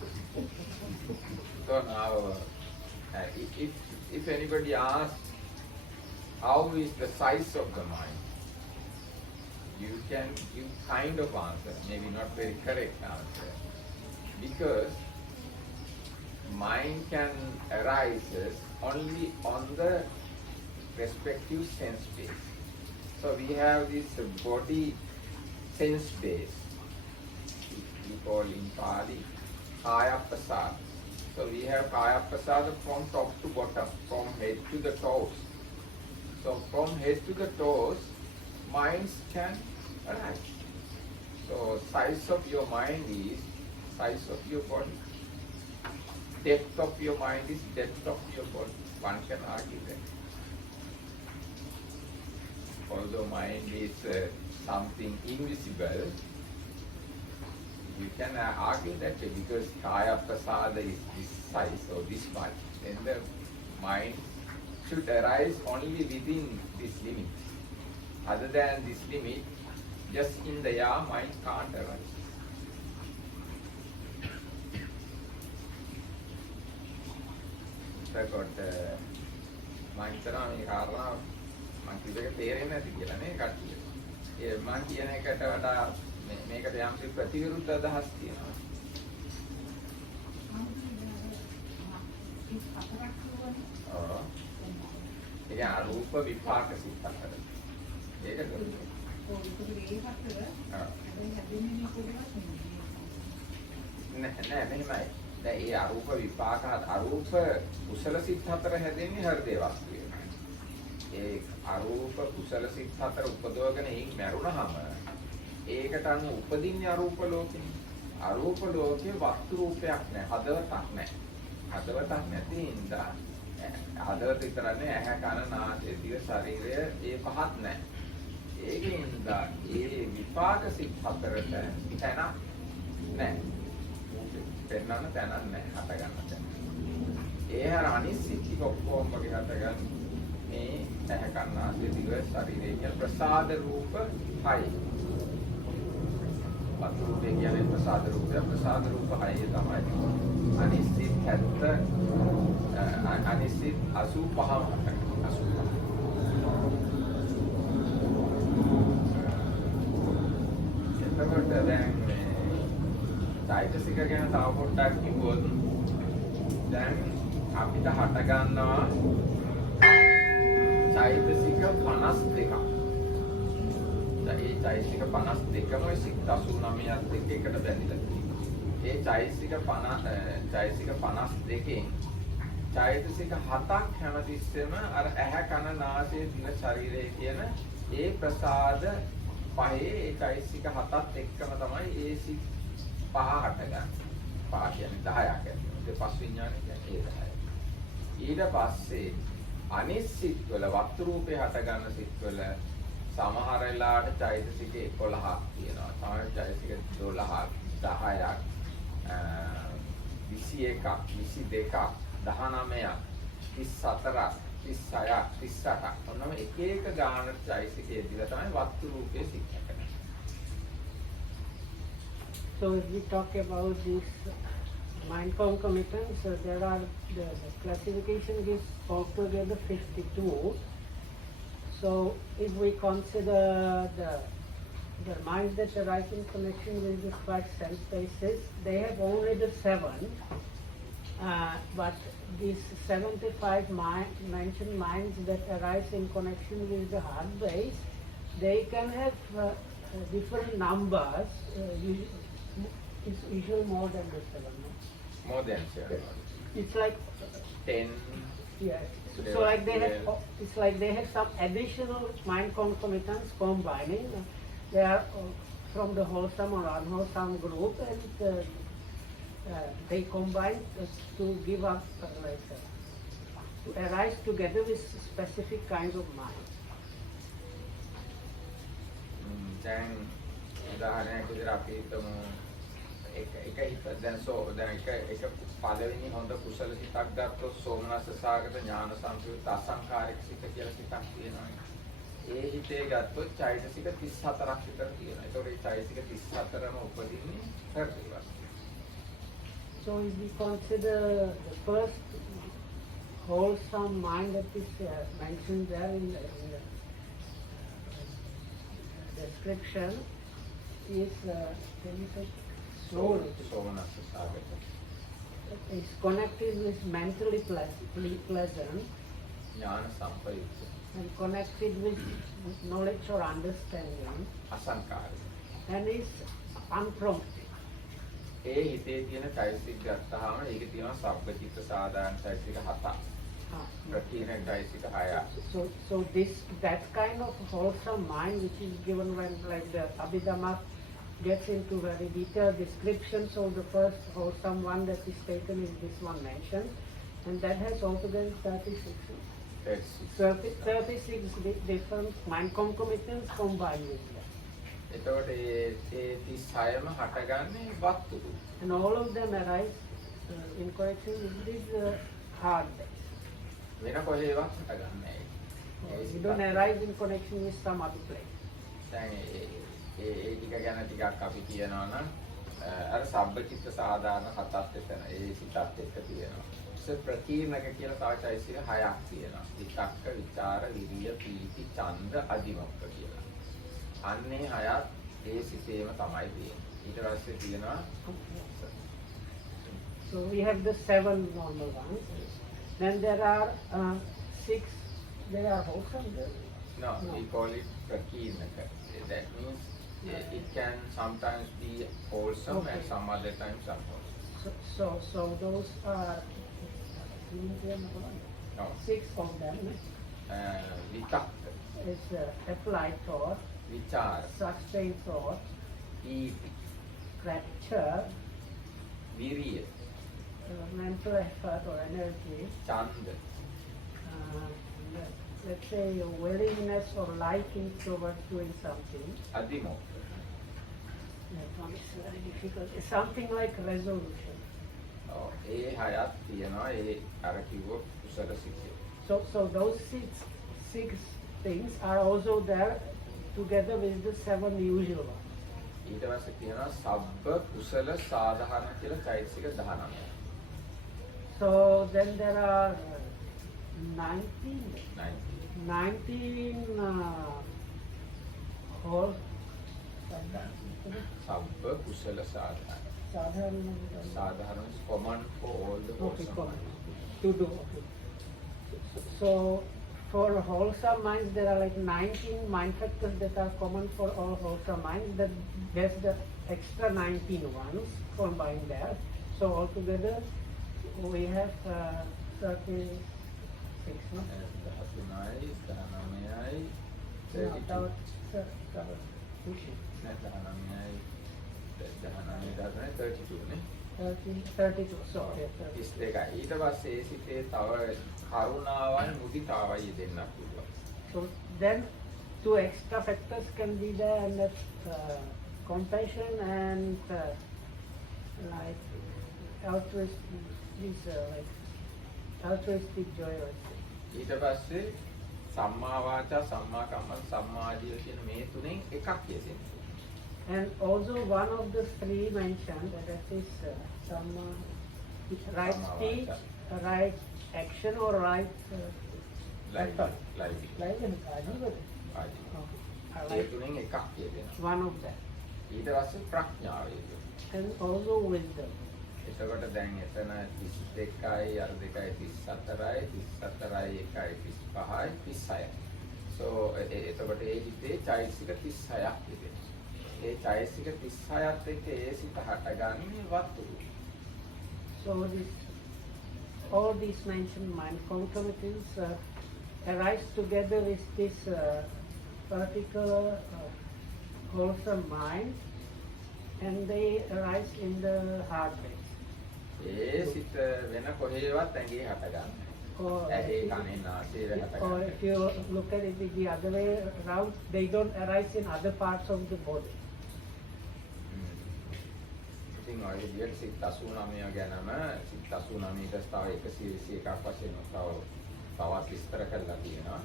So now, if anybody asks how is the size of the mind, you can give kind of answer, maybe not very correct answer, because mind can arise only on the respective sense base. So we have this body sense base. We call in Pali Kaya Prasad. So we have Kaya Prasad from top to bottom, from head to the toes. So from head to the toes, minds can arise. So size of your mind is size of your body. Depth of your mind is depth of your body. One can argue that. Although mind is something invisible, you can argue that way because Kaya Prasada is this size or this much. Then the mind should arise only within this limit. Other than this limit, just in the air, mind can't arise. එතකොට මම හිතනවා මේ කාරණා මම කිව්වක තේරෙන්නේ නැති කියලා නේ කට්ටිය. ඒ මම කියන එකට වඩා මේකට යම්කිසි ප්‍රතිවිරුද්ධ අදහස් තියෙනවා. ඔව්. ඒ අරූප විපාක සිත් අතර. ඒකද? නෑ මෙහෙමයි. දැන් ඒ අරූප විපාක අරූප කුසල සිත් හතර හැදෙන්නේ හෘදේ වස්තුවේ. ඒ අරූප කුසල සිත් හතර උපදවගෙන එයින් මැරුණාම ඒකට අනුව උපදින්නේ අරූප ලෝකෙනේ. අරූප ලෝකේ වස්තු රූපයක් නැහැ, හදවතක් නැහැ. හදවතක් නැති හින්දා හදවත විතරනේ ඇහැ කන නාසය දිව ශරීරය ඒ පහත් නැහැ. ඒකින්ද ඒ විපාක සිත් හතරට තැනක් නැහැ. පෙන්නන තැනක් නැහැ හට ගන්න තැන. ඒ හැර අනිත් සිත් ඔක්කොම වගේ හට ගන්න මේ ඇහැ කන නාසය දිව ශරීරය කියන ප්‍රසාද රූප 6. පත්‍රූපේ කියන්නේ ප්‍රසාද රූපය. ප්‍රසාද රූප 6 තමයි. අනිත් සිත් 70 අනිත් සිත් 85ම හට 85. එතකොට දැන් චෛතසික ගැන තව පොඩ්ඩක් කිව්වොත් දැන් අපිට හට ගන්නවා චෛතසික 52ක්. ඒ චෛතසික 52ම සිත් 89ත් එක්ක එකට බැඳිලා තියෙනවා. ඒ චෛතසික 52කින් චෛතසික 7ක් හැමතිස්සෙම අර ඇහැ කන නාසය දිව ශරීරය කියන ඒ ප්‍රසාද පහේ ඒ චෛතසික 7ත් එක්කම තමයි ඒ සිත් 5 හට ගන්න. 5 කියන්නේ 10ක් ඇති. දෙපස් විඥාන කියන්නේ ඒ 10. ඊට පස්සේ අනිත් සිත්වල වස්තු රූපේ හට ගන්න සිත්වල සමහර වෙලාවට චෛතසික 11ක් තියෙනවා. සමහර චෛතසික 12ක්, 10ක්, 21ක්, 22ක්, 19ක්, 34ක්, 36ක්, 38ක්. ඔන්නම එක එක ගානට චෛතසිකයේ දීලා තමයි වස්තු රූපේ සිත් හැදෙන්නේ. So if we talk about this mind concomitants, there are the classification gives altogether 52. So if we consider the minds that arise in connection with the 5 sense bases, they have only the 7. But these 75 mentioned minds that arise in connection with the heart base, they can have different numbers. It's usually more than the 7. No? More than 7. It's like 10. yes. So like they have, it's like they have some additional mind concomitants combining. They are from the wholesome or unwholesome group, and they combine to give up to arise together with specific kinds of mind. දැන් උදාහරණයක් විදිහට අපි හිතමු එක හිත දැන් එක පළවෙනි හොඳ කුසල සිතක් ගත්තොත් සෝමනස්ස සාගත ඥාන සංකේත අසංකාරික සිත කියලා සිතක් තියෙනවා. ඒ හිතේ ගත්තොත් චෛතසික 34ක් විතර තියෙනවා. ඒතකොට ඒ චෛතසික 34ම උපදින්නේ හෘදේ. So if we consider the first wholesome mind that is mentioned there in the description is soul. සෝමනස්ස සාගත. Is connected with mentally pleasant ඥාන සම්පයුක්ත. and connected with knowledge or understanding අසංකාරික. and is unprompted. ඒ හිතේ තියෙන චෛතසික ගත්තාම ඒකේ තියෙනවා සබ්බචිත්ත සාධාරණ චෛතසික 7ක්. ප්‍රතින චෛතසික 6ක්. So that kind of wholesome mind which is given when like the Abhidhamma gets into very detailed description. So the first wholesome one that is taken is this one mentioned, and that has altogether 36. 36 different mind concomitants combined with that. එතකොට ඒ 36ම හටගන්නේ වස්තු රූප. And all of them arise in connection with this heart base. වෙන කොහේවත් හටගන්නේ නැහැ. You don't arise in connection with some other place. දැන් ඒ ටික ගැන ටිකක් අපි කියනවා නම් අර සබ්බචිත්ත සාධාරණ 7ක් එතන ඒ සිතත් එක්ක තියෙනවා. ප්‍රකීර්ණක කියලා තව චෛතසික 6ක් තියෙනවා. විතක්ක, විචාර, විරිය, පීති, ඡන්ද, අදිමොක්ඛ කියලා. අන්නේ 6ක් ඒ සිතේම තමයි තියෙන්නේ. ඊට පස්සේ තියෙනවා So we have the 7 normal ones. Then there are 6. There are wholesome. no, we call it prakirnaka. That means it can sometimes be wholesome and some other times unwholesome. So those are No. 6 of them. Vitakka, Is applied thought, vichara, sustained thought, piti, rapture, viriya, mental effort or energy, chanda, let's say willingness or liking towards doing something. adimokha. That one is very difficult. It's something like resolution. ඒ හයත් තියෙනවා ඒ අර කිව්ව කුසල සිතේ. So those six things are also there together with the 7 usual ones. ඊට පස්සේ තියෙනවා සබ්බ කුසල සාධාරණ කියලා චෛතසික 19. So then there are 19 whole සබ්බ කුසල සාධාරණ. sadharana. Sadharana is common for all the Okay, wholesome common. minds. To do. Okay. So for wholesome minds there are like 19 mind factors that are common for all wholesome minds. That there's the extra 19 ones combined there. So altogether we have 36. No? 13යි 19යි 32. 19යි 19 ධර්මනේ 32 නේ. 32, sorry. 32යි. ඊට පස්සේ ඒ සිතේ තව කරුණාවයි මුදිතාවයි යෙදෙන්නක් පුළුවන්. So then two extra factors can be there, and that's compassion and like altruistic, like altruistic joy or something. ඊට පස්සේ සම්මා වාචා සම්මා කම්මන්ත සම්මා ආජීව කියන මේ තුනෙන් එකක් යෙදෙන්න. And also one of the three mentioned, that is right Samma speech, vacha. right action, or right effort. Live Like ආජීව. ඒ like තුනෙන් එකක් යෙදෙනවා. one of them. ඊට පස්සේ ප්‍රඥාව යෙදෙනවා. And also wisdom. එතකොට දැන් එතන 32යි අර 2යි 34යි 34යි 1යි 35යි 36යි. So එතකොට ඒ හිතේ චෛතසික 36ක් තිබෙනවා. ඒ චෛතසික 36ත් එක්ක ඒ සිත හටගන්නේ වස්තු. So all these mentioned mind concomitants arise together with this particular wholesome mind, and they arise in the heart base. ඒ සිත වෙන කොහේවත් ඇඟේ හටගන්නේ. Or ඇහි කනේ නාසයේ or හටගන්නේ. if you look at it the other way around, they don't arise in other parts of the body. ඉතින් ඔය විදිහට සිත් 89 ගැනම සිත් 89ට තව 121ක් වශයෙන් තවත් විස්තර කරලා තියෙනවා.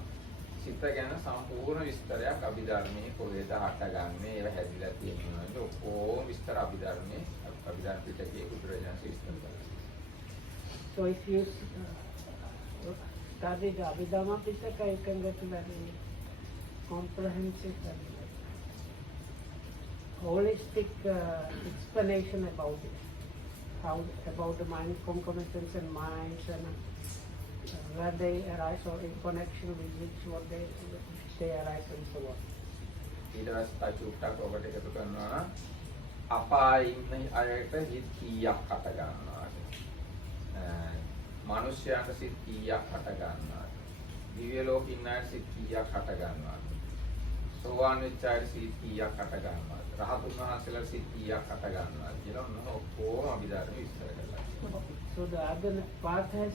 සිත ගැන සම්පූර්ණ විස්තරයක් අභිධර්මයේ කොහෙද හටගන්නේ, ඒව හැදිලා තියෙනවා. ඒක ඔක්කොම විස්තර අභිධර්මයේ අභිධර්ම පිටකයේ බුදුරජාණන් විස්තර කරලා. So if you study the Abhidhamma Pitaka, you can get very comprehensive and holistic explanation about it. How about the mind concomitants and minds, and where they arise, or in connection with which what they arise, and so on. ඊට පස්සේ චුට්ටක් ඔබට එකතු කරනවා අපායේ ඉන්න අයට හිත කීයක් හට ගන්නවාද? මිනිස්යාට සිත් කීයක් හට ගන්නවාද? දිව්‍ය ලෝකේ ඉන්න අයට සිත් කීයක් හට ගන්නවාද? සෝවාන් වෙච්ච අයට සිත් කීයක් හට ගන්නවාද? රහතුන් වහන්සේලා සිත් කීයක් හට ගන්නවාද කියලා මොන ඔක්කොම අභිධර්ම විස්තර කරලා තියෙනවා. So the other part has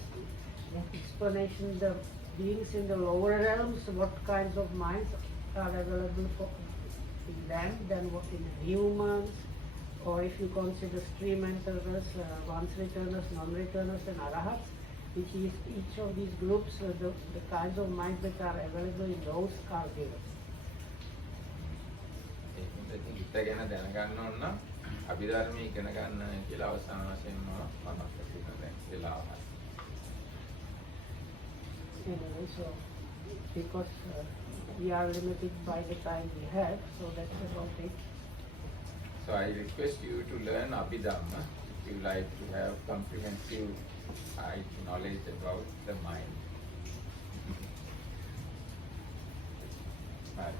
explanation, the beings in the lower realms, what kinds of minds are available for in them, then what in humans, or if you consider stream enterers, once returners, non-returners, and arahats, which is each of these groups, the kinds of minds that are available in those are given. ඉතින් හිත ගැන දැනගන්න ඕන නම් අභිධර්මයේ ඉගෙන ගන්න කියලා අවසාන වශයෙන්ම මම කියනවා දැන් වෙලාවයි. Anyway, so because we are limited by the time we have, so that's about it. So I request you to learn Abhidhamma if you like to have comprehensive knowledge about the mind. Right.